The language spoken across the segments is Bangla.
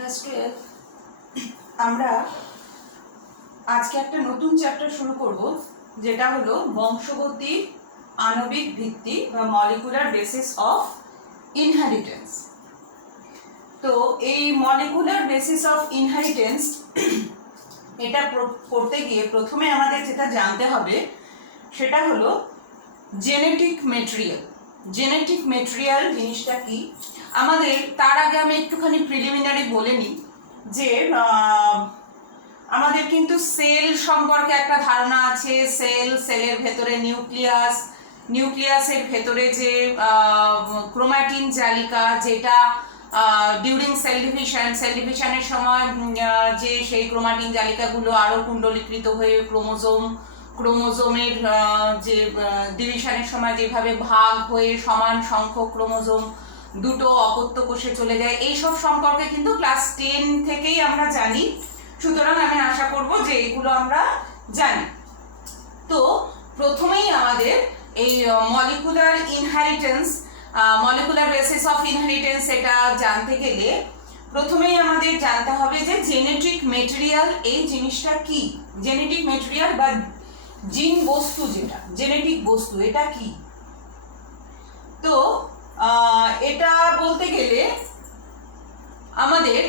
ক্লাস 12 আমরা আজকে একটা নতুন চ্যাপ্টার শুরু করব, যেটা হলো বংশগতির আণবিক ভিত্তি বা মলিকুলার বেসিস অফ ইনহেরিটেন্স। তো এই মলিকুলার বেসিস অফ ইনহেরিটেন্স এটা করতে গিয়ে প্রথমে আমাদের যেটা জানতে হবে সেটা হলো জেনেটিক মেটেরিয়াল। জেনেটিক মেটেরিয়াল জিনিসটা কি আমাদের, তার আগে আমি একটুখানি প্রিলিমিনারি বলে নিই যে আমাদের কিন্তু সেল সম্পর্কে একটা ধারণা আছে। সেলের ভেতরে নিউক্লিয়াসের ভেতরে যে ক্রোমাটিন জালিকা, যেটা ডিউরিং সেল ডিভিশনের সময় যে সেই ক্রোমাটিন জালিকাগুলো আরও কুণ্ডলীকৃত হয়ে ক্রোমোজোমের যে ডিভিশনের সময় যেভাবে ভাগ হয়ে সমান সংখ্যক ক্রোমোজোম দুটো অপত্য কোষে চলে যায়, এইসব সম্পর্কে কিন্তু ক্লাস 10 থেকেই আমরা জানি। সুতরাং আমি আশা করব যে এগুলো আমরা জানি। তো প্রথমেই আমাদের এই মলিকুলার বেসিস অফ ইনহেরিটেন্স এটা জানতে গেলে প্রথমেই আমাদের জানতে হবে যে জেনেটিক মেটেরিয়াল এই জিনিসটা কি। জেনেটিক মেটেরিয়াল বা জিন বস্তু, যেটা জেনেটিক বস্তু, এটা কি? তো এটা বলতে গেলে আমাদের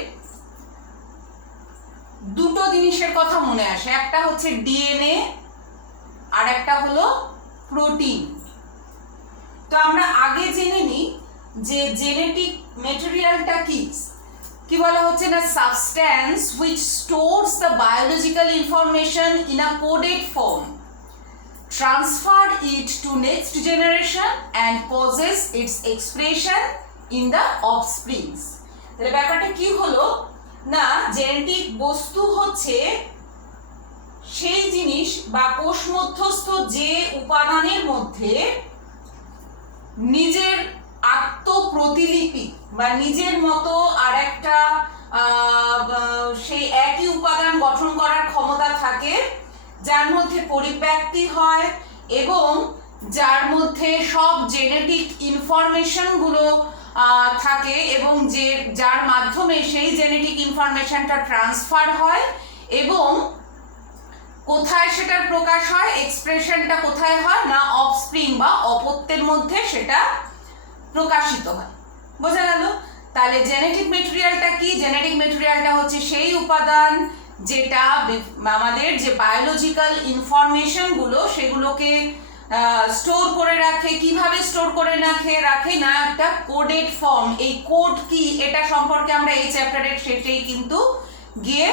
দুটো জিনিসের কথা মনে আসে, একটা হচ্ছে ডিএনএ আর একটা হলো প্রোটিন। তো আমরা আগে জেনে নিই যে জেনেটিক মেটেরিয়ালটা কি বলা হচ্ছে না, substance which stores the biological information in a coded form, transfer it to next generation and causes its expression in the offsprings। তাহলে ব্যাপারটা কি হলো না, জেনেটিক বস্তু হচ্ছে সেই জিনিস বা কোষ মধ্যস্থ যে উপাদানের মধ্যে নিজের আত্মপ্রতিলিপি বা নিজের মতো আর একটা সেই একই উপাদান গঠন করার ক্ষমতা থাকে, যার মধ্যে পরিব্যক্তি হয় এবং যার মধ্যে সব জেনেটিক ইনফরমেশনগুলো থাকে এবং যার মাধ্যমে সেই জেনেটিক ইনফরমেশনটা ট্রান্সফার হয় এবং কোথায় সেটার প্রকাশ হয়, এক্সপ্রেশনটা কোথায় হয় না, অফস্প্রিং বা অপত্যের মধ্যে সেটা প্রকাশিত হয়। বোঝা গেল? তাহলে জেনেটিক মেটেরিয়ালটা কি? জেনেটিক মেটেরিয়ালটা হচ্ছে সেই উপাদান যেটা আমাদের যে বায়োলজিক্যাল ইনফরমেশনগুলো সেগুলোকে স্টোর করে রাখে। কিভাবে স্টোর করে রাখে না, একটা কোডেড ফর্ম। এই কোড কি এটা সম্পর্কে আমরা এই চ্যাপ্টারের শেষেই কিন্তু গিয়ে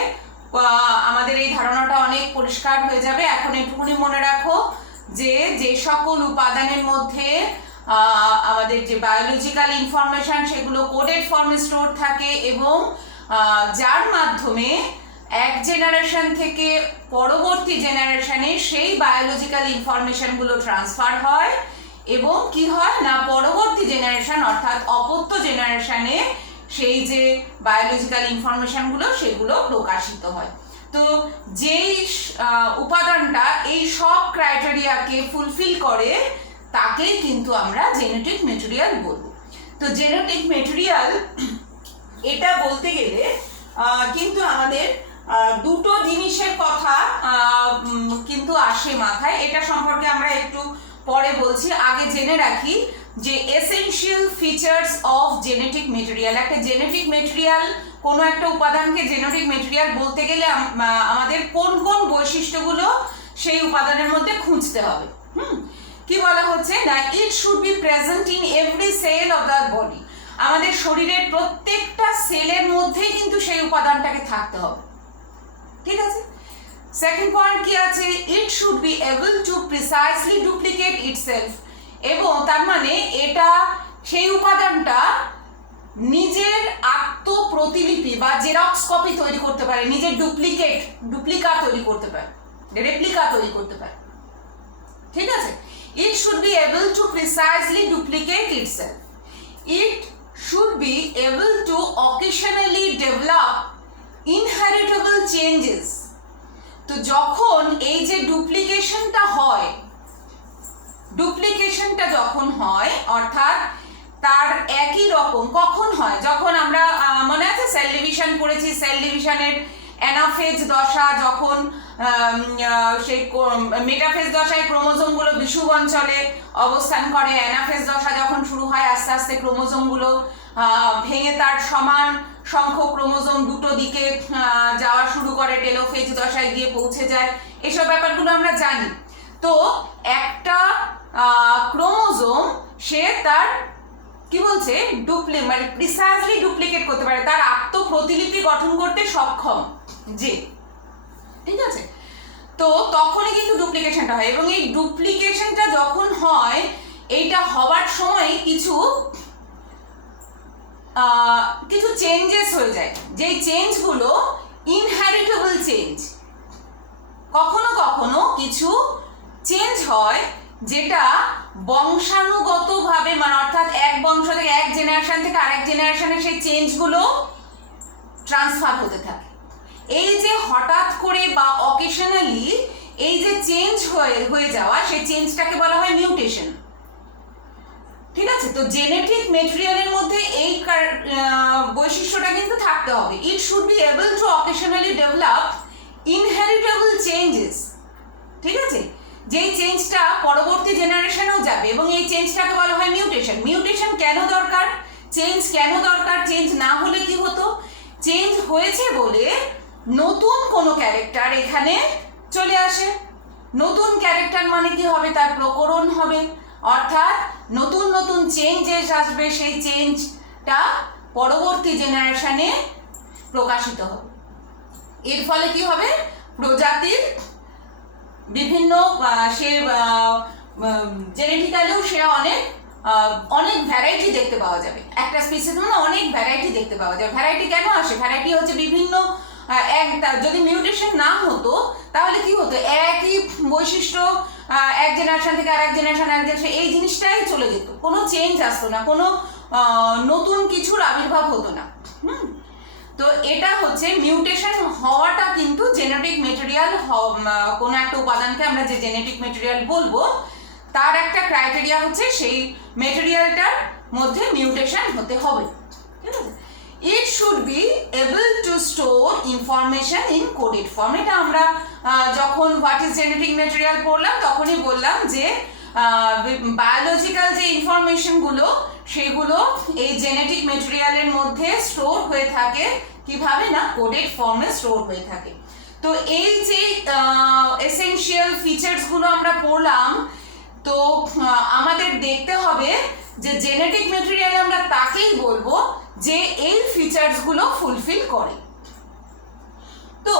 আমাদের এই ধারণাটা অনেক পরিষ্কার হয়ে যাবে। এখন একটুখানি মনে রাখো যে সকল উপাদানের মধ্যে আমাদের যে বায়োলজিক্যাল ইনফরমেশন সেগুলো কোডেড ফর্মে স্টোর থাকে এবং যার মাধ্যমে এক জেনারেশন থেকে পরবর্তী জেনারেশনে সেই বায়োলজিক্যাল ইনফরমেশনগুলো ট্রান্সফার হয় এবং কি হয় না, পরবর্তী জেনারেশন অর্থাৎ অপত্য জেনারেশনে সেই যে বায়োলজিক্যাল ইনফরমেশনগুলো সেগুলো প্রকাশিত হয়। তো যেই উপাদানটা এই সব ক্রাইটেরিয়াকে ফুলফিল করে তাকেই কিন্তু আমরা জেনেটিক মেটেরিয়াল বলবো। তো জেনেটিক মেটেরিয়াল এটা বলতে গেলে কিন্তু আমাদের দুটো জিনিসের কথা কিন্তু আসে মাথায়। এটা সম্পর্কে আমরা একটু পরে বলছি, আগে জেনে রাখি যে essential features of genetic material. একটা জেনেটিক মেটেরিয়াল, কোনো একটা উপাদানকে জেনেটিক মেটেরিয়াল বলতে গেলে আমাদের কোন কোন বৈশিষ্ট্যগুলো সেই উপাদানের মধ্যে খুঁজতে হবে। কি বলা হচ্ছে না, it should be present in every cell of the body. আমাদের শরীরের প্রত্যেকটা সেলের মধ্যেই কিন্তু সেই উপাদানটাকে থাকতে হবে। ঠিক আছে? সেকেন্ড পয়েন্ট কি আছে, ইট should be able two precisely duplicate itself. এবং তার মানে এটা সেই উপাদানটা নিজের আত্মপ্রতিলিপি বা জেরক্স কপি তৈরি করতে পারে, নিজের ডুপ্লিকা তৈরি করতে পারে, রেপ্লিকা তৈরি করতে পারে। ঠিক আছে? It should be able to precisely duplicate itself. It should be able to occasionally develop inheritable changes. তো যখন এই যে ডুপ্লিকেশনটা যখন হয় অর্থাৎ তার একই রকম কখন হয়, যখন আমরা মনে আছে সেল ডিভিশন পড়েছি, সেল ডিভিশনের অ্যানাফেজ দশা, যখন সেই মেটাফেজ দশায় ক্রোমোজোমগুলো বিষুব অঞ্চলে অবস্থান করে, অ্যানাফেজ দশা যখন শুরু হয় আস্তে আস্তে ক্রোমোজোমগুলো ভেঙে তার সমান সংখ্যক ক্রোমোজোম দুটো দিকে যাওয়া শুরু করে, টেলোফেজ দশায় গিয়ে পৌঁছে যায়, এসব ব্যাপারগুলো আমরা জানি। তো একটা ক্রোমোজোম সে তার কি বলছে মানে প্রিসাইজলি ডুপ্লিকেট করতে পারে, তার আত্মপ্রতিলিপি গঠন করতে সক্ষম যে, ঠিক আছে। তো তখনই কিন্তু ডুপ্লিকেশনটা হয়, এবং এই ডুপ্লিকেশনটা যখন হয় এইটা হওয়ার সময় কিছু চেঞ্জেস হয়ে যায়, যেই চেঞ্জগুলো ইনহেরিটেবল চেঞ্জ। কখনো কখনো কিছু চেঞ্জ হয় যেটা বংশানুগতভাবে, মানে অর্থাৎ এক বংশ থেকে, এক জেনারেশন থেকে আরেক জেনারেশনে সেই চেঞ্জগুলো ট্রান্সফার হতে থাকে। এই যে হঠাৎ করে বা অকেশনালি এই যে চেঞ্জ হয়ে যাওয়া, সেই চেঞ্জটাকে বলা হয় মিউটেশন, ঠিক আছে। তো জেনেটিক মেটেরিয়ালের মধ্যে এই বৈশিষ্ট্যটা কিন্তু থাকতে হবে। It should be able to occasionally develop inheritable changes, ঠিক আছে, যেই চেঞ্জটা পরবর্তী জেনারেশনেও যাবে, এবং এই চেঞ্জটাকে বলা হয় মিউটেশন। মিউটেশন কেন দরকার, চেঞ্জ কেন দরকার, চেঞ্জ না হলে কি হতো, চেঞ্জ হয়েছে বলে নতুন কোনো ক্যারেক্টার এখানে চলে আসে। নতুন ক্যারেক্টার মানে কি হবে, তার প্রকরণ হবে, অর্থাৎ নতুন নতুন চেঞ্জেস আসবে, সেই চেঞ্জটা পরবর্তী জেনারেশনে প্রকাশিত হবে। এর ফলে কি হবে, প্রজাতির বিভিন্ন সে জেনেটিক্যালিও সে অনেক ভ্যারাইটি দেখতে পাওয়া যাবে, একটা স্পিসিস মানে অনেক ভ্যারাইটি দেখতে পাওয়া যাবে। ভ্যারাইটি কেন আসে, ভ্যারাইটি হচ্ছে বিভিন্ন যদি মিউটেশন না হতো তাহলে কি হতো, একই বৈশিষ্ট্য এক জেনারেশন থেকে আরেক জেনারেশন এই জিনিসটাই চলে যেত, কোনো চেঞ্জ আসতো না, কোনো নতুন কিছুর আবির্ভাব হতো না। তো এটা হচ্ছে মিউটেশন হওয়াটা কিন্তু জেনেটিক মেটেরিয়াল, কোনো একটা উপাদানকে আমরা যে জেনেটিক মেটেরিয়াল বলবো তার একটা ক্রাইটেরিয়া হচ্ছে সেই মেটেরিয়ালটার মধ্যে মিউটেশন হতে হবে, ঠিক আছে। It should be able to store information in coded form. এটা আমরা যখন হোয়াট ইজ জেনেটিক মেটেরিয়াল পড়লাম তখনই বললাম যে বায়োলজিক্যাল যে ইনফরমেশনগুলো সেগুলো এই জেনেটিক মেটেরিয়ালের মধ্যে স্টোর হয়ে থাকে, কিভাবে না, কোডেড ফর্মে স্টোর হয়ে থাকে। তো এই যে এসেনশিয়াল ফিচার্সগুলো আমরা পড়লাম, তো আমাদের দেখতে হবে যে জেনেটিক মেটেরিয়াল আমরা তাকেই বলবো যে এই ফিচার্সগুলো ফুলফিল করে। তো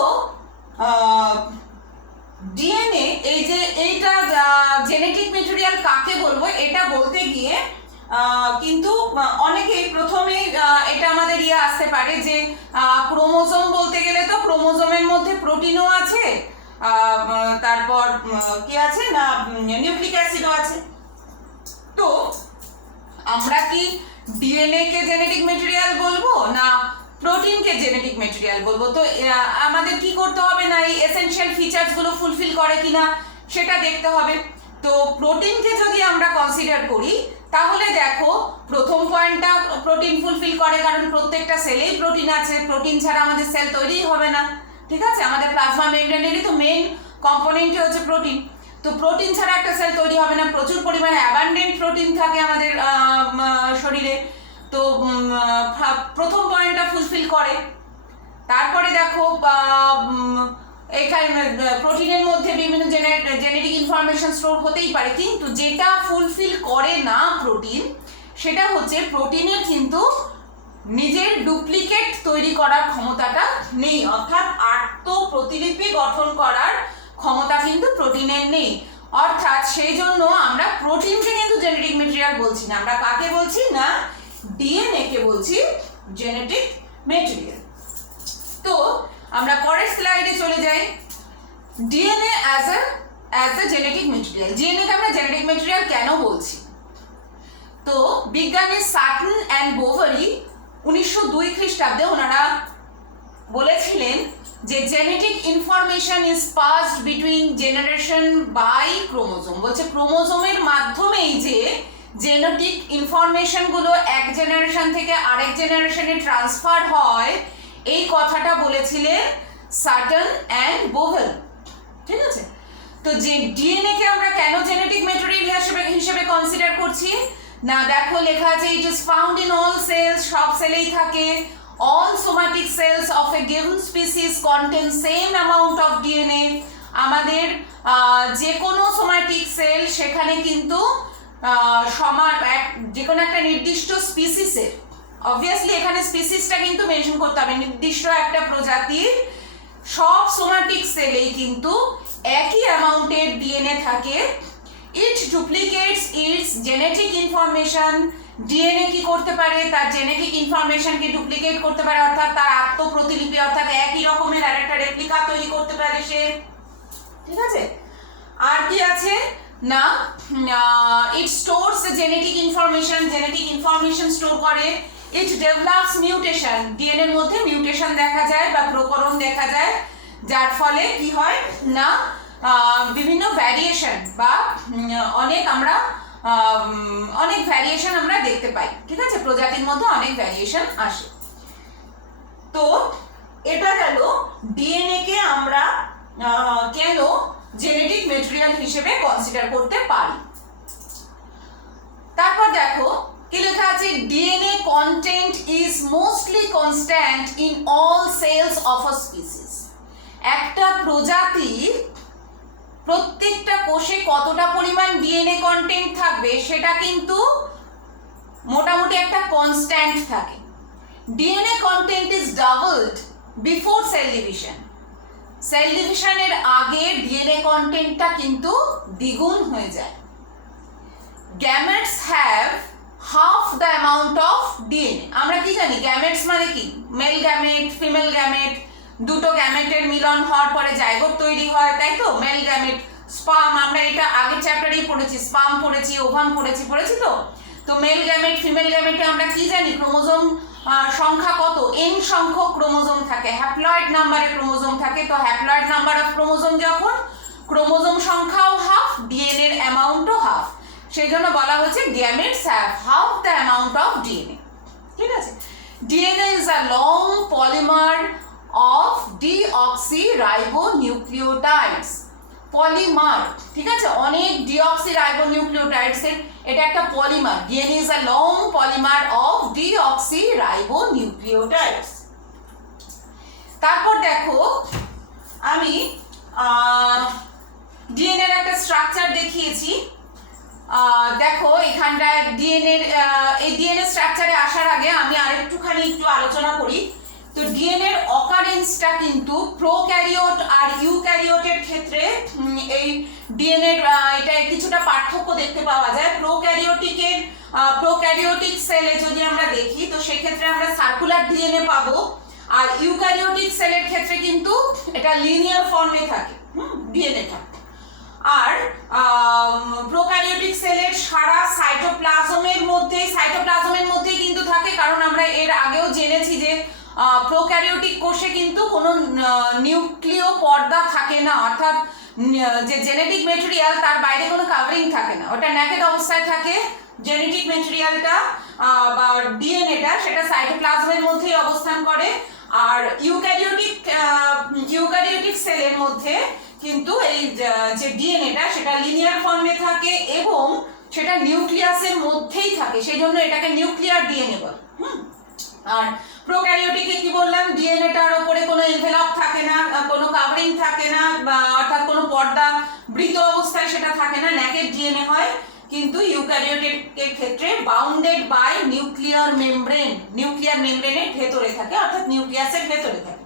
ডিএনএ, এই যে এইটা জেনেটিক মেটেরিয়াল কাকে বলবো এটা বলতে গিয়ে কিন্তু অনেকেই প্রথমে এটা আমাদের আসতে পারে যে ক্রোমোজোম বলতে গেলে তো ক্রোমোজোমের মধ্যে প্রোটিনও আছে, তারপর কি আছে না নিউক্লিক অ্যাসিডও আছে। তো আমরা কি ডিএনএ কে জেনেটিক মেটেরিয়াল বলবো না প্রোটিনকে জেনেটিক মেটেরিয়াল বলবো? তো আমাদের কি করতে হবে না, এই এসেনশিয়াল ফিচার্সগুলো ফুলফিল করে কিনা সেটা দেখতে হবে। তো প্রোটিনকে যদি আমরা কনসিডার করি তাহলে দেখো প্রথম পয়েন্টটা প্রোটিন ফুলফিল করে, কারণ প্রত্যেকটা সেলেই প্রোটিন আছে, প্রোটিন ছাড়া আমাদের সেল তৈরিই হবে না, ঠিক আছে। আমাদের প্লাজমা মেমব্রেনেরই তো মেইন কম্পোনেন্টই হচ্ছে প্রোটিন। তো প্রোটিন ছাড়া একটা সেল তৈরি হবে না, প্রচুর পরিমাণে অ্যাবান্ডেন্ট প্রোটিন থাকে আমাদের শরীরে। তো প্রথম পয়েন্টটা ফুলফিল করে। তারপরে দেখো এখানে প্রোটিনের মধ্যে বিভিন্ন জেনেটিক ইনফরমেশন স্টোর হতেই পারে, কিন্তু যেটা ফুলফিল করে না প্রোটিন সেটা হচ্ছে প্রোটিনের কিন্তু নিজের ডুপ্লিকেট তৈরি করার ক্ষমতাটা নেই, অর্থাৎ আত্মপ্রতিলিপি গঠন করার ক্ষমতা কিন্তু প্রোটিনের নেই। অর্থাৎ সেই জন্য আমরা প্রোটিনকে কিন্তু জেনেটিক মেটেরিয়াল বলছি না, আমরা কাকে বলছি না ডিএনএ কে বলছি জেনেটিক মেটেরিয়াল। তো আমরা পরের স্লাইডে চলে যাই। DNA as a genetic material. DNA কে আমরা জেনেটিক মেটেরিয়াল কেন বলছি? তো বিজ্ঞানী সাটন অ্যান্ড বোভারি 1902 খ্রিস্টাব্দে ওনারা বলেছিলেন যে genetic information is passed between generation by chromosome. বলছে ক্রোমোজোমের মাধ্যমেই যে জেনেটিক ইনফরমেশনগুলো এক জেনারেশন থেকে আরেক জেনারেশনে ট্রান্সফার হয়, এই কথাটা বলেছিলেন সাটন অ্যান্ড বোভেল। ঠিক আছে, তো যে ডিএনএ কে আমরা কেন জেনেটিক ম্যাটেরিয়াল হিসেবে কনসিডার করছি না, দেখো লেখা আছে it is found in all cells, সব সেলেই থাকে। All somatic cells of a given species contain same amount of DNA. আমাদের যে কোনো সোমাটিক সেল সেখানে কিন্তু যে কোনো একটা নির্দিষ্ট স্পিসিসের, অবভিয়াসলি এখানে স্পিসিসটা কিন্তু মেনশন করতে হবে, নির্দিষ্ট একটা প্রজাতির সব সোমাটিক সেলেই কিন্তু একই অ্যামাউন্টের ডিএনএ থাকে। It duplicates its genetic information. DNA কি করতে পারে, তার জেনেটিক ইনফরমেশনকে ডুপ্লিকেট করতে পারে, অর্থাৎ তার আত্মপ্রতিলিপি, অর্থাৎ একই রকমের আরেকটা রেপ্লিকা তৈরি করতে পারে সে। ঠিক আছে, আর কি আছে না, ইট স্টোরস জেনেটিক ইনফরমেশন স্টোর করে। ইট ডেভেলপস মিউটেশন, ডিএনএ এর মধ্যে মিউটেশন দেখা যায় বা প্রকরণ দেখা যায়, যার ফলে কি হয় না বিভিন্ন ভ্যারিয়েশন বা অনেক ভ্যারিয়েশন আমরা দেখতে পাই। ঠিক আছে, প্রজাতির মধ্যে অনেক ভ্যারিয়েশন আসে। তো এটা গেল ডিএনএ কে আমরা কেন জেনেটিক ম্যাটেরিয়াল হিসেবে কনসিডার করতে পারি। তারপর দেখো কি লেখা আছে, DNA content is mostly constant in all cells of a species. একটা প্রজাতির প্রত্যেকটা কোষে কতটা পরিমাণ ডিএনএ কন্টেন্ট থাকবে সেটা কিন্তু মোটামুটি একটা কনস্ট্যান্ট থাকে। DNA content is doubled before cell division. Cell ডিভিশনের আগে ডিএনএ কন্টেন্টটা কিন্তু দ্বিগুণ হয়ে যায়। Gametes have half the amount of DNA. আমরা কি জানি, গ্যামেটস মানে কি, মেল গ্যামেট ফিমেল গ্যামেট, দুটো গ্যামেটের মিলন হওয়ার পরে জাইগোট তৈরি হয়, তাই তো। মেল গ্যামেট, স্পার্ম, আমরা এটা আগের চ্যাপ্টারেই পড়েছি, স্পার্ম পড়েছি, ওভাম পড়েছি তো মেল গ্যামেট ফিমেল গ্যামেটে আমরা কি জানি, ক্রোমোজোম সংখ্যা কত, n সংখ্যক ক্রোমোজোম থাকে, হ্যাপ্লয়েড নাম্বারের ক্রোমোজোম থাকে। তো হ্যাপ্লয়েড নাম্বার অফ ক্রোমোজোম যখন, ক্রোমোজোম সংখ্যাও হাফ, ডিএনএ এর অ্যামাউন্টও হাফ, সেই জন্য বলা হচ্ছে gametes have half the amount of DNA. ঠিক আছে, DNA is a long polymer of deoxyribonucleotides. Polymer, ঠিক আছে, অনেক ডিঅক্সিরাইবোনিউক্লিওটাইডস এর এটা একটা polymer. DNA is a long polymer of deoxyribonucleotides. তারপর দেখো আমি ডিএনএ এর একটা স্ট্রাকচার দেখিয়েছি। দেখো এখানটায় ডিএনএ, এই ডিএনএ স্ট্রাকচারে আসার আগে আমি একটু আলোচনা করি। তো ডিএনএ এর অকারেন্সটা কিন্তু প্রোক্যারিওট আর ইউক্যারিওটের ক্ষেত্রে এই ডিএনএ এটা কিছুটা পার্থক্য দেখতে পাওয়া যায়। প্রোক্যারিওটিক সেলে যদি আমরা দেখি তো সেক্ষেত্রে আমরা সার্কুলার ডিএনএ পাবো, আর ইউক্যারিওটিক সেলের ক্ষেত্রে কিন্তু এটা লিনিয়ার ফর্মে থাকে ডিএনএটা। আর প্রোক্যারিওটিক সেলের সারা সাইটোপ্লাজমের মধ্যেই কিন্তু থাকে, কারণ আমরা এর আগেও জেনেছি যে প্রোক্যারিওটিক কোষে কিন্তু কোনো নিউক্লিয় পর্দা থাকে না, অর্থাৎ যে জেনেটিক ম্যাটেরিয়াল তার বাইরে কোনো কাভারিং থাকে না, ওটা নেকেড অবস্থায় থাকে। জেনেটিক ম্যাটেরিয়ালটা বা ডিএনএটা সেটা সাইটোপ্লাজমের মধ্যেই অবস্থান করে। আর ইউক্যারিওটিক সেলের মধ্যে কিন্তু এই যে ডিএনএটা সেটা লিনিয়ার ফর্মে থাকে এবং সেটা নিউক্লিয়াসের মধ্যেই থাকে, সেই জন্য এটাকে নিউক্লিয়ার ডিএনএ বলে। আর প্রোক্যারিওটিকে কি বললাম, ডিএনএটার উপরে কোনো এনভেলপ থাকে না, কোনো কাভারিং থাকে না, অর্থাৎ কোনো পর্দা বৃত অবস্থায় সেটা থাকে না, নেকেড ডিএনএ হয়। কিন্তু ইউক্যারিওটের ক্ষেত্রে বাউন্ডেড বাই নিউক্লিয়ার মেমব্রেনের ভেতরে থাকে, অর্থাৎ নিউক্লিয়াসের ভেতরে থাকে।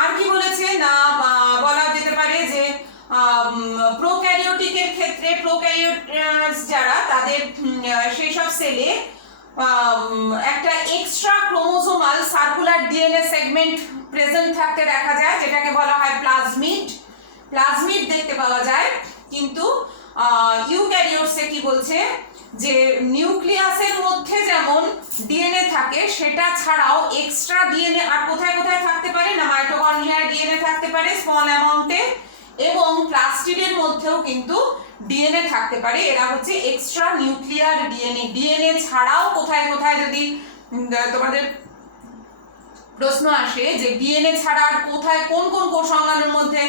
আর কি বলেছে না, বলা যেতে পারে যে প্রোক্যারিওটিকের ক্ষেত্রে প্রোক্যারিওটস যারা তাদের সেই সব সেলে একটা extra chromosomal circular DNA segment present থাকতে দেখা যায়, যেটাকে বলা হয় প্লাজমিড দেখতে পাওয়া যায়। কিন্তু ইউক্যারিওটসে কি বলছে যে নিউক্লিয়াসের মধ্যে যেমন ডিএনএ থাকে সেটা ছাড়াও এক্সট্রা ডিএনএ আর কোথায় কোথায় থাকতে পারে না, মাইটোকন্ড্রিয়ায় ডিএনএ থাকতে পারে স্মল অ্যামাউন্টে, এবং প্লাস্টিডের মধ্যেও কিন্তু ডিএনএ থাকতে পারে। এরা হচ্ছে এক্সট্রা নিউক্লিয়ার ডিএনএ। ডিএনএ ছাড়াও কোথায় কোথায় যদি তোমাদের প্রশ্ন আসে যে ডিএনএ ছাড়া আর কোথায় কোন কোন কোষ অঙ্গাণুর মধ্যে,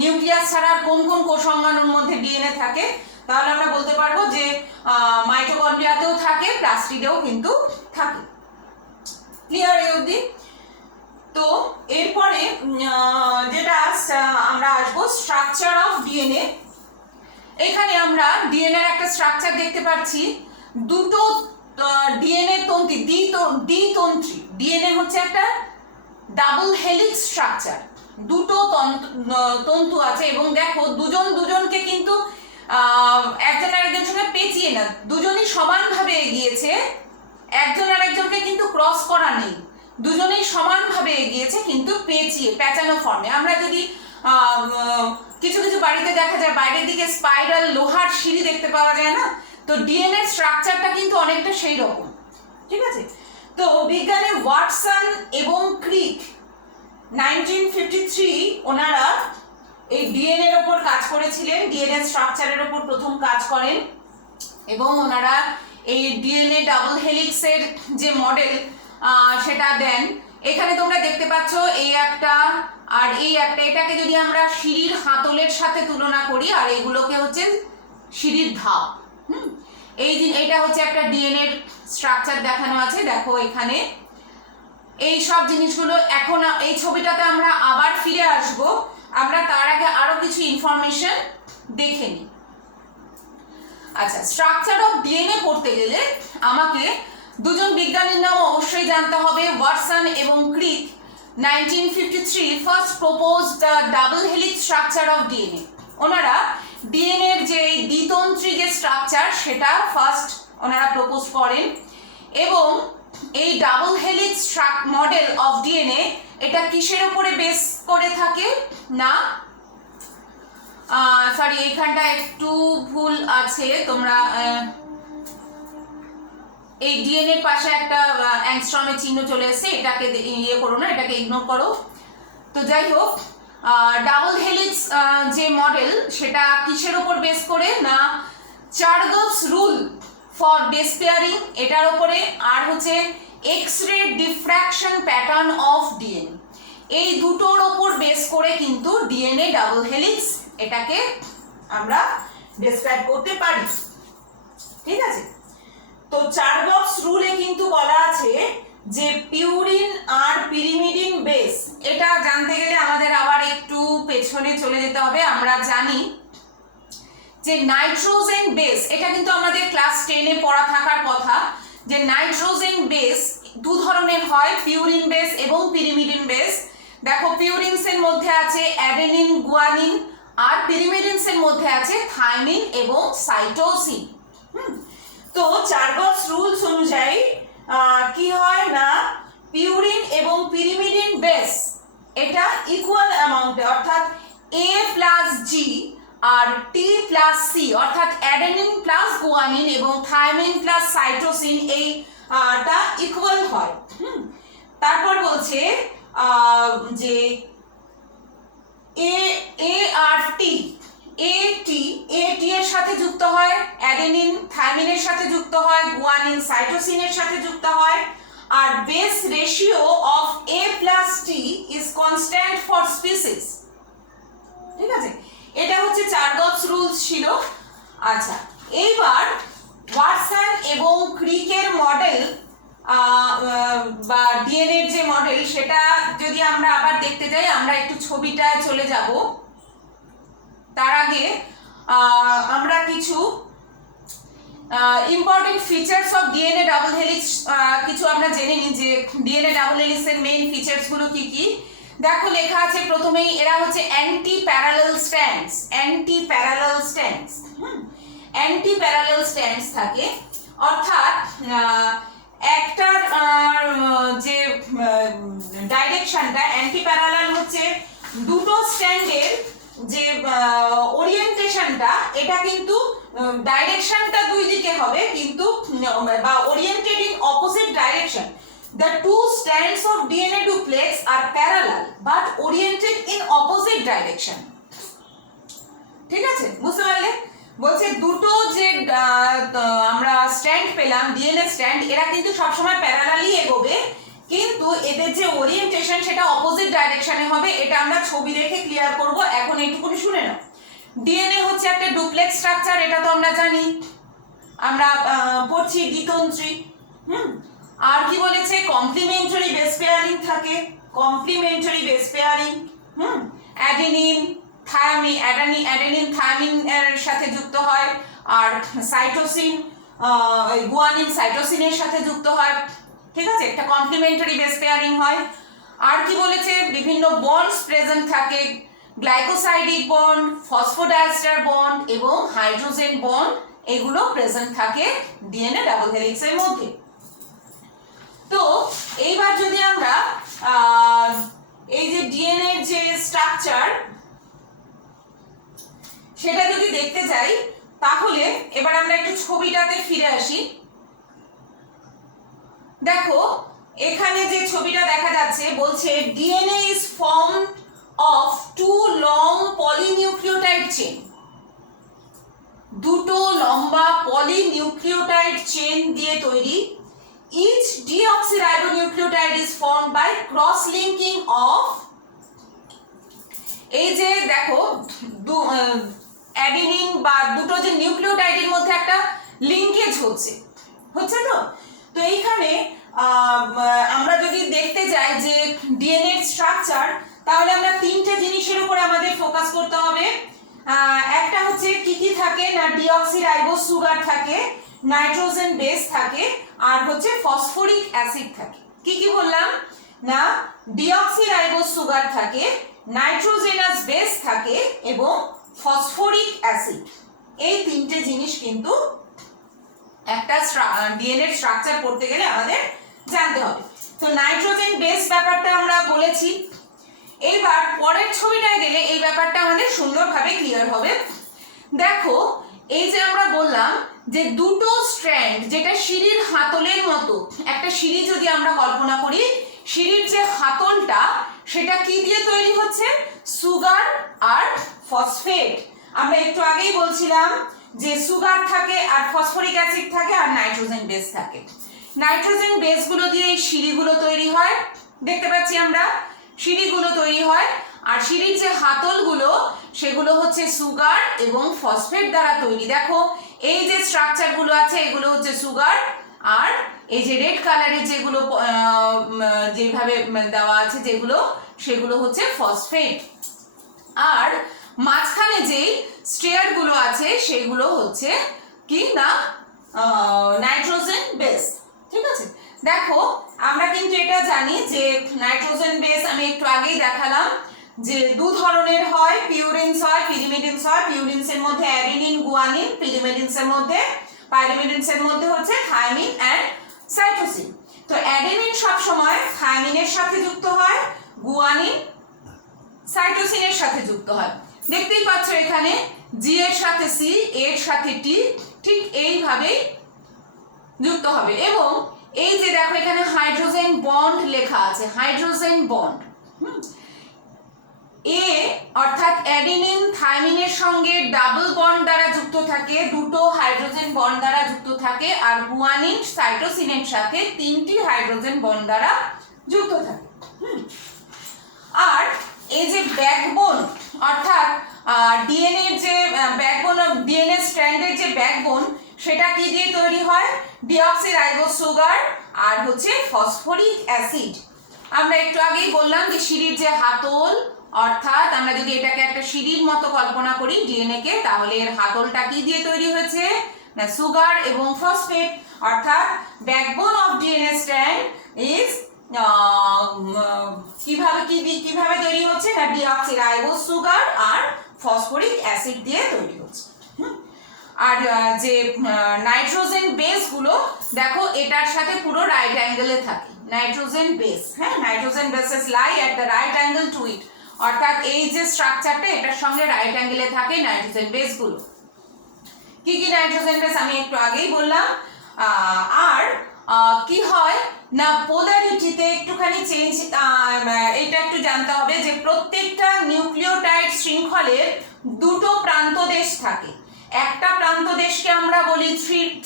নিউক্লিয়াস ছাড়া কোন কোন কোষ অঙ্গাণুর মধ্যে ডিএনএ থাকে, তাহলে আমরা বলতে পারবো যে মাইটোকন্ড্রিয়াতেও থাকে, প্লাস্টিডেও কিন্তু থাকে। ক্লিয়ার এই অবধি? তো এরপরে যেটা আমরা আসবো স্ট্রাকচার অফ ডিএনএ। এখানে আমরা ডিএনএ এর একটা স্ট্রাকচার দেখতে পাচ্ছি। দুটো ডিএনএ তন্ত্রী, দ্বিতন্ত্রী। ডিএনএ হচ্ছে একটা ডাবল হেলিক্স স্ট্রাকচার, দুটো তন্তু আছে এবং দেখো দুজন দুজনকে কিন্তু একজন আরেকজনের সঙ্গে পেঁচিয়ে না, দুজনই সমানভাবে এগিয়েছে, একজন আরেকজনকে কিন্তু ক্রস করা নেই, দুজনেই সমানভাবে এগিয়েছে কিন্তু পেঁচানো ফর্মে। আমরা যদি কিছু কিছু বাড়িতে দেখা যায় বাইরের দিকে স্পাইরাল লোহার সিঁড়ি দেখতে পাওয়া যায় না, তো ডিএনএ স্ট্রাকচারটা কিন্তু অনেকটা সেই রকম। ঠিক আছে? তো বিজ্ঞানী ওয়াটসন এবং ক্রিক 1953 ওনারা এই ডিএনএ এর উপর কাজ করেছিলেন, ডিএনএ স্ট্রাকচারের উপর প্রথম কাজ করেন এবং ওনারা এই ডিএনএ ডাবল হেলিক্সের যে মডেল সেটা দেন। এখানে তোমরা দেখতে পাচ্ছ এই একটা আর এই একটা, এটাকে যদি আমরা সিঁড়ির হাতলের সাথে তুলনা করি আর এগুলোকে হচ্ছে সিঁড়ির ধাপ। এইটা হচ্ছে একটা ডিএনএ স্ট্রাকচার দেখানো আছে, দেখো এখানে এই সব জিনিসগুলো। এখন এই ছবিটাতে আমরা আবার ফিরে আসব, আমরা তার আগে আরো কিছু ইনফরমেশন দেখে নিই। আচ্ছা, স্ট্রাকচার অফ ডিএনএ পড়তে গেলে আমাকে দুজন বিজ্ঞানীর নাম অবশ্যই জানতে হবে। ওয়াটসন এবং ক্রিক 1953 first propose the double helix structure of DNA. ওনারা ডিএনএ এর যে দ্বিতন্ত্রী যে স্ট্রাকচার সেটা ফার্স্ট ওনারা প্রপোজ করেন এবং এই double helix model of DNA এটা কিসের উপরে বেস করে থাকে না, সরি এইখানটা একটু ভুল আছে, তোমরা এই ডিএনএ এর পাশে একটা অ্যাংস্ট্রমের চিহ্ন চলে এসেছে, এটাকে ইয়ে করো না, এটাকে ইগনোর করো। তো যাই হোক, ডাবল হেলিক্স যে মডেল সেটা কিসের উপর বেস করে না, চার্গাভস রুল ফর বেস পেয়ারিং এটার উপরে, আর হচ্ছে X ray diffraction pattern of DNA, এই দুটোর উপর বেস করে কিন্তু ডিএনএ ডাবল হেলিক্স এটাকে আমরা ডেসক্রাইব করতে পারি। ঠিক আছে? তো চার্গাভস রুলে কিন্তু বলা আছে যে পিউরিন আর পিরিমিডিন বেস, এটা জানতে গেলে আমাদের আবার একটু পেছনে চলে যেতে হবে। আমরা জানি যে নাইট্রোজেন বেস, এটা কিন্তু আমাদের ক্লাস 10-এ পড়া থাকার কথা, যে নাইট্রোজেন বেস দু ধরনের হয়, পিউরিন বেস এবং পিরিমিডিন বেস। দেখো পিউরিনস এর মধ্যে আছে অ্যাডেনিন, গুয়ানিন, আর পিরিমিডিনস এর মধ্যে আছে থাইমিন এবং সাইটোসিন। তো চার্গাভস রুলস অনুযায়ী কি হয় না, পিউরিন এবং পিরিমিডিন বেস এটা ইকুয়াল অ্যামাউন্টে, অর্থাৎ A প্লাস G আর T প্লাস C, অর্থাৎ অ্যাডেনিন প্লাস গুয়ানিন এবং থাইমিন প্লাস সাইটোসিন এইটা ইকুয়াল হয়। তারপর বলছে যে A আর T, AT এর সাথে যুক্ত হয়, অ্যাডেনিন থাইমিনের সাথে যুক্ত হয়, গুয়ানিন সাইটোসিনের সাথে যুক্ত হয়, আর base ratio of A plus T is constant for species. ঠিক আছে? এটা হচ্ছে চার্গাভস রুলস ছিল। আচ্ছা, এইবার ওয়াটসন এবং ক্রিকের মডেল বা ডিএনএ এর যে মডেল সেটা যদি আমরা আবার দেখতে যাই, আমরা একটু ছবিটায় চলে যাব। তার আগে আমরা কিছু important features of DNA double helix কিছু আমরা জেনে নিই, যে ডিএনএ ডাবল হেলিক্স এর মেইন ফিচার্স গুলো কি কি। দেখো লেখা আছে প্রথমেই, এরা হচ্ছে anti parallel strands. Anti parallel strands, anti parallel strands থাকে, অর্থাৎ একটার যে ডাইরেকশনটা অ্যান্টি প্যারালাল হচ্ছে দুটো স্ট্র্যান্ডের যে ওরিয়েন্টেশনটা, এটা কিন্তু ডাইরেকশনটা দুই দিকে হবে কিন্তু বা oriented in opposite direction. The two strands of DNA duplex are parallel but oriented in opposite direction. ঠিক আছে? বুঝতে পারলে? বলছে দুটো যে আমরা স্ট্র্যান্ড পেলাম ডিএনএ স্ট্র্যান্ড, এরা কিন্তু সবসময় প্যারালালি এগোবে, কিন্তু এদের যে ওরিয়েন্টেশন সেটা অপোজিট ডাইরেকশনে হবে। এটা আমরা ছবি দেখে ক্লিয়ার করব, এখন এইটুকুনি শুনে নাও। ডিএনএ হচ্ছে একটা ডুপ্লেক্স স্ট্রাকচার, এটা তো আমরা জানি, আমরা পড়ছি দ্বিতন্ত্রী। আর কি বলেছে, কমপ্লিমেন্টারি বেস পেয়ারিং থাকে, complementary base pairing. Adenine thymine এর সাথে যুক্ত হয়, আর সাইটোসিন গুয়ানিন সাইটোসিনের সাথে যুক্ত হয়, ঠিক আছে, একটা কমপ্লিমেন্টারি বেস পেয়ারিং হয়। আর কি বলেছে, বিভিন্ন বন্ডস প্রেজেন্ট থাকে, গ্লাইকোসাইডিক বন্ড, ফসফোডাইএস্টার বন্ড এবং হাইড্রোজেন বন্ড, এগুলো প্রেজেন্ট থাকে ডিএনএ ডাবল হেলিক্সের মধ্যে। তো এইবার যদি আমরা এই যে ডিএনএ এর যে স্ট্রাকচার সেটা যদি দেখতে যাই, তাহলে এবার আমরা একটু ছবিটাতে ফিরে আসি। দেখো এখানে যে ছবিটা দেখা যাচ্ছে, বলছে DNA is formed of two long polynucleotide chain, দুটো লম্বা পলিনিউক্লিওটাইড চেইন দিয়ে তৈরি। Each deoxyribonucleotide is formed by cross-linking of, এই যে দেখো অ্যাডিনিন বা দুটো যে নিউক্লিওটাইডের মধ্যে একটা লিঙ্কেজ হচ্ছে তো এইখানে আমরা যদি দেখতে যাই যে ডিএনএ স্ট্রাকচার, তাহলে আমরা তিনটে জিনিসের উপর আমাদের ফোকাস করতে হবে। একটা হচ্ছে কি কি থাকে না, ডিঅক্সিরাইবোজ সুগার থাকে, নাইট্রোজেন বেস থাকে, আর হচ্ছে ফসফরিক অ্যাসিড থাকে। কি কি বললাম না, ডিঅক্সিরাইবোজ সুগার থাকে, নাইট্রোজেনাস বেস থাকে এবং ফসফরিক অ্যাসিড। এই তিনটে জিনিস কিন্তু একটা ডিএনএ এর স্ট্রাকচার পড়তে গেলে আমাদের জানতে হবে। তো নাইট্রোজেন বেস ব্যাপারটা আমরা বলেছি। এইবার পরের ছবিটায় গেলে এই ব্যাপারটা আমাদের সুন্দরভাবে ক্লিয়ার হবে। দেখো এই যে আমরা বললাম যে দুটো স্ট্র্যান্ড, যেটা সিঁড়ির হাতলের মতো, একটা সিঁড়ি যদি আমরা কল্পনা করি, সিঁড়ির যে হাতলটা সেটা কি দিয়ে তৈরি হচ্ছে, সুগার আর ফসফেট। আমরা একটু আগেই বলছিলাম যে সুগার থাকে আর ফসফরিক অ্যাসিড থাকে আর নাইট্রোজেন বেস থাকে। নাইট্রোজেন বেসগুলো দিয়ে এই সিঁড়িগুলো তৈরি হয়, দেখতে পাচ্ছি আমরা সিঁড়িগুলো তৈরি হয়। আর সিঁড়ির যে হাতলগুলো সেগুলো হচ্ছে সুগার এবং ফসফেট দ্বারা তৈরি। দেখো এই যে স্ট্রাকচারগুলো আছে এগুলো হচ্ছে সুগার, আর এই যে রেড কালারের যেগুলো যেভাবে দেওয়া আছে যেগুলো, সেগুলো হচ্ছে ফসফেট। আর মাঝখানে যেই স্টেয়ারগুলো আছে সেগুলো হচ্ছে কি না, নাইট্রোজেন বেস। ঠিক আছে, দেখো আমরা কিন্তু এটা জানি যে নাইট্রোজেন বেস আমি একটু আগেই দেখালাম যে দু ধরনের হয়, পিউরিনস হয়, পিরিমিডিনস হয়। পিউরিনস এর মধ্যে অ্যাডেনিন গুয়ানিন, পিরিমিডিনস এর মধ্যে হচ্ছে থায়ামিন এন্ড সাইটোসিন। তো অ্যাডেনিন সব সময় থায়ামিনের সাথে যুক্ত হয়, গুয়ানিন সাইটোসিনের সাথে যুক্ত হয়। দেখতেই পাচ্ছ এখানে জি এর সাথে সি, এর সাথে টি, ঠিক এইভাবেই যুক্ত হবে। এবং এই যে দেখো এখানে হাইড্রোজেন বন্ড লেখা আছে, হাইড্রোজেন বন্ড। এ অর্থাৎ অ্যাডিনিন থায়ামিনের সঙ্গে ডাবল বন্ড দ্বারা যুক্ত থাকে, দুটো হাইড্রোজেন বন্ড দ্বারা যুক্ত থাকে, আর গুয়ানিন সাইটোসিনের সাথে তিনটি হাইড্রোজেন বন্ড দ্বারা যুক্ত থাকে। আর এই যে ব্যাকবোন অর্থাৎ ডিএনএ এর যে ব্যাকবোন অফ ডিএনএ স্ট্র্যান্ডের যে ব্যাকবোন, সেটা কি দিয়ে তৈরি হয়, ডিঅক্সিরাইবোজ সুগার আর হচ্ছে ফসফরিক অ্যাসিড। আমরা একটু আগেই বললাম যে সিঁড়ির যে হাতল, অর্থাৎ আমরা যদি এটাকে একটা সিঁড়ির মতো কল্পনা করি ডিএনএ কে, তাহলে এর হাতলটা কি দিয়ে তৈরি হয়েছে না, সুগার এবং ফসফেট। অর্থাৎ backbone of DNA strand is কিভাবে তৈরি হচ্ছে না, ডিঅক্সিরাইবোজ সুগার আর ফসফরিক অ্যাসিড দিয়ে তৈরি হচ্ছে। আর যে নাইট্রোজেন বেস গুলো দেখো এটার সাথে পুরো রাইট অ্যাঙ্গেলে থাকে নাইট্রোজেন বেস। হ্যাঁ, nitrogen bases lie at the right angle to it, অর্থাৎ এই যে স্ট্রাকচারটা এটার সঙ্গে রাইট অ্যাঙ্গেলে থাকে নাইট্রোজেন বেস গুলো। কি কি নাইট্রোজেন বেস আমি একটু আগেই বললাম। আর কি হয় না, পোলারিটিতে একটুখানি চেঞ্জ, এটা একটু জানতে হবে যে প্রত্যেকটা নিউক্লিওটাইড শৃঙ্খলের দুটো প্রান্ত দেশ থাকে। একটা প্রান্ত দেশকে আমরা বলি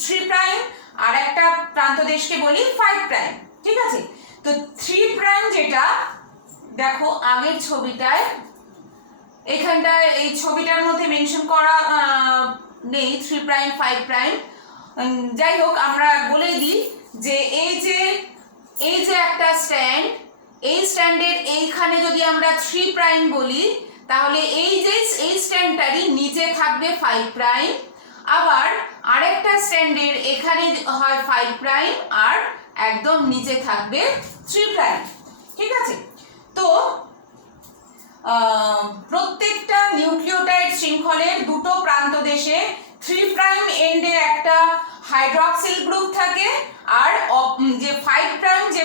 3 প্রাইম, আর একটা প্রান্ত দেশকে বলি 5 প্রাইম। ঠিক আছে, তো 3 প্রাইম যেটা, দেখো আগের ছবিটায়, এখানটায় এই ছবিটার মধ্যে মেনশন করা নেই 3 প্রাইম 5 প্রাইম। যাই হোক, আমরা বলে দিই যে এই যে একটা স্ট্যান্ড, এই স্ট্যান্ডের এইখানে যদি আমরা 3 প্রাইম বলি, তাহলে এই স্ট্যান্ডটারই নিচে থাকবে 5 প্রাইম, আবার আরেকটা স্ট্যান্ডের এখানে হয় 5 প্রাইম আর একদম নিচে থাকবে 3 প্রাইম। ঠিক আছে, তো প্রত্যেকটা নিউক্লিওটাইড শৃঙ্খলের দুটো প্রান্ত দেশে 3 প্রাইম এন্ডে একটা হাইড্রক্সিল গ্রুপ থাকে, আর যে 5 প্রাইম যে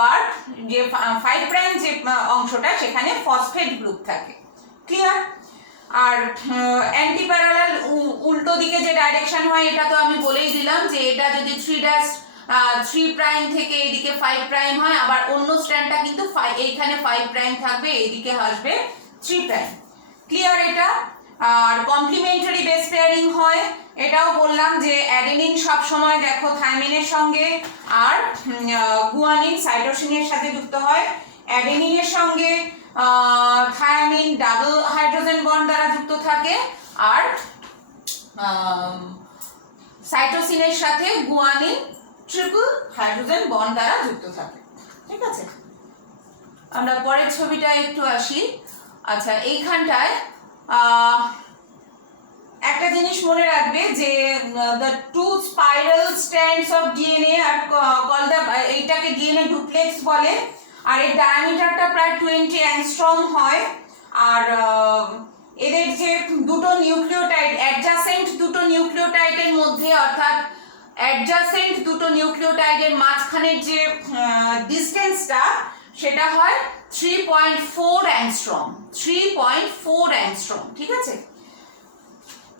পার্ট, যে 5 প্রাইম যে অংশটা, সেখানে ফসফেট গ্রুপ থাকে। ক্লিয়ার? আর অ্যান্টি প্যারালাল উল্টো দিকে যে ডাইরেকশন হয়, এটা তো আমি বলেই দিলাম যে এটা যদি 3 প্রাইম থেকে এইদিকে 5 প্রাইম হয়, আবার অন্য স্ট্র্যান্ডটা কিন্তু এইখানে 5 প্রাইম থাকবে, এইদিকে আসবে 3 প্রাইম। ক্লিয়ার এটা? আর কমপ্লিমেন্টারি বেস পেয়ারিং হয়, এটাও বললাম যে অ্যাডেনিন সব সময় দেখো থাইমিনের সঙ্গে, আর গুয়ানিন সাইটোসিনের সাথে যুক্ত হয়। অ্যাডেনিনের সঙ্গে থায়ামিন ডাবল হাইড্রোজেন বন্ড দ্বারা যুক্ত থাকে, আর সাইটোসিনের সাথে গুয়ানিন ট্রিপল হাইড্রোজেন বন্ড দ্বারা যুক্ত থাকে। ঠিক আছে, আমরা পরের ছবিটা একটু আসি। আচ্ছা, এইখানটায় একটা জিনিস মনে রাখবে যে the two spiral strands of DNA are called the, এইটাকে DNA ডুপ্লেক্স বলে, আর এর ডায়ামিটারটা প্রায় 20 অ্যাংস্ট্রম হয়। আর এদের যে দুটো নিউক্লিওটাইড, অ্যাডজাসেন্ট দুটো নিউক্লিওটাইডের মধ্যে, অর্থাৎ অ্যাডজাসেন্ট দুটো নিউক্লিওটাইডের মাঝখানের যে ডিসটেন্সটা, সেটা হয় 3.4 অ্যাংস্ট্রম। 3.4 অ্যাংস্ট্রম। ঠিক আছে,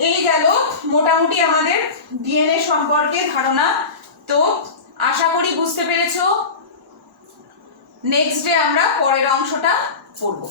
এই গেল মোটামুটি আমাদের ডিএনএ সম্পর্কে ধারণা। তো আশা করি বুঝতে পেরেছো। নেক্সট ডে আমরা পরের অংশটা পড়ব।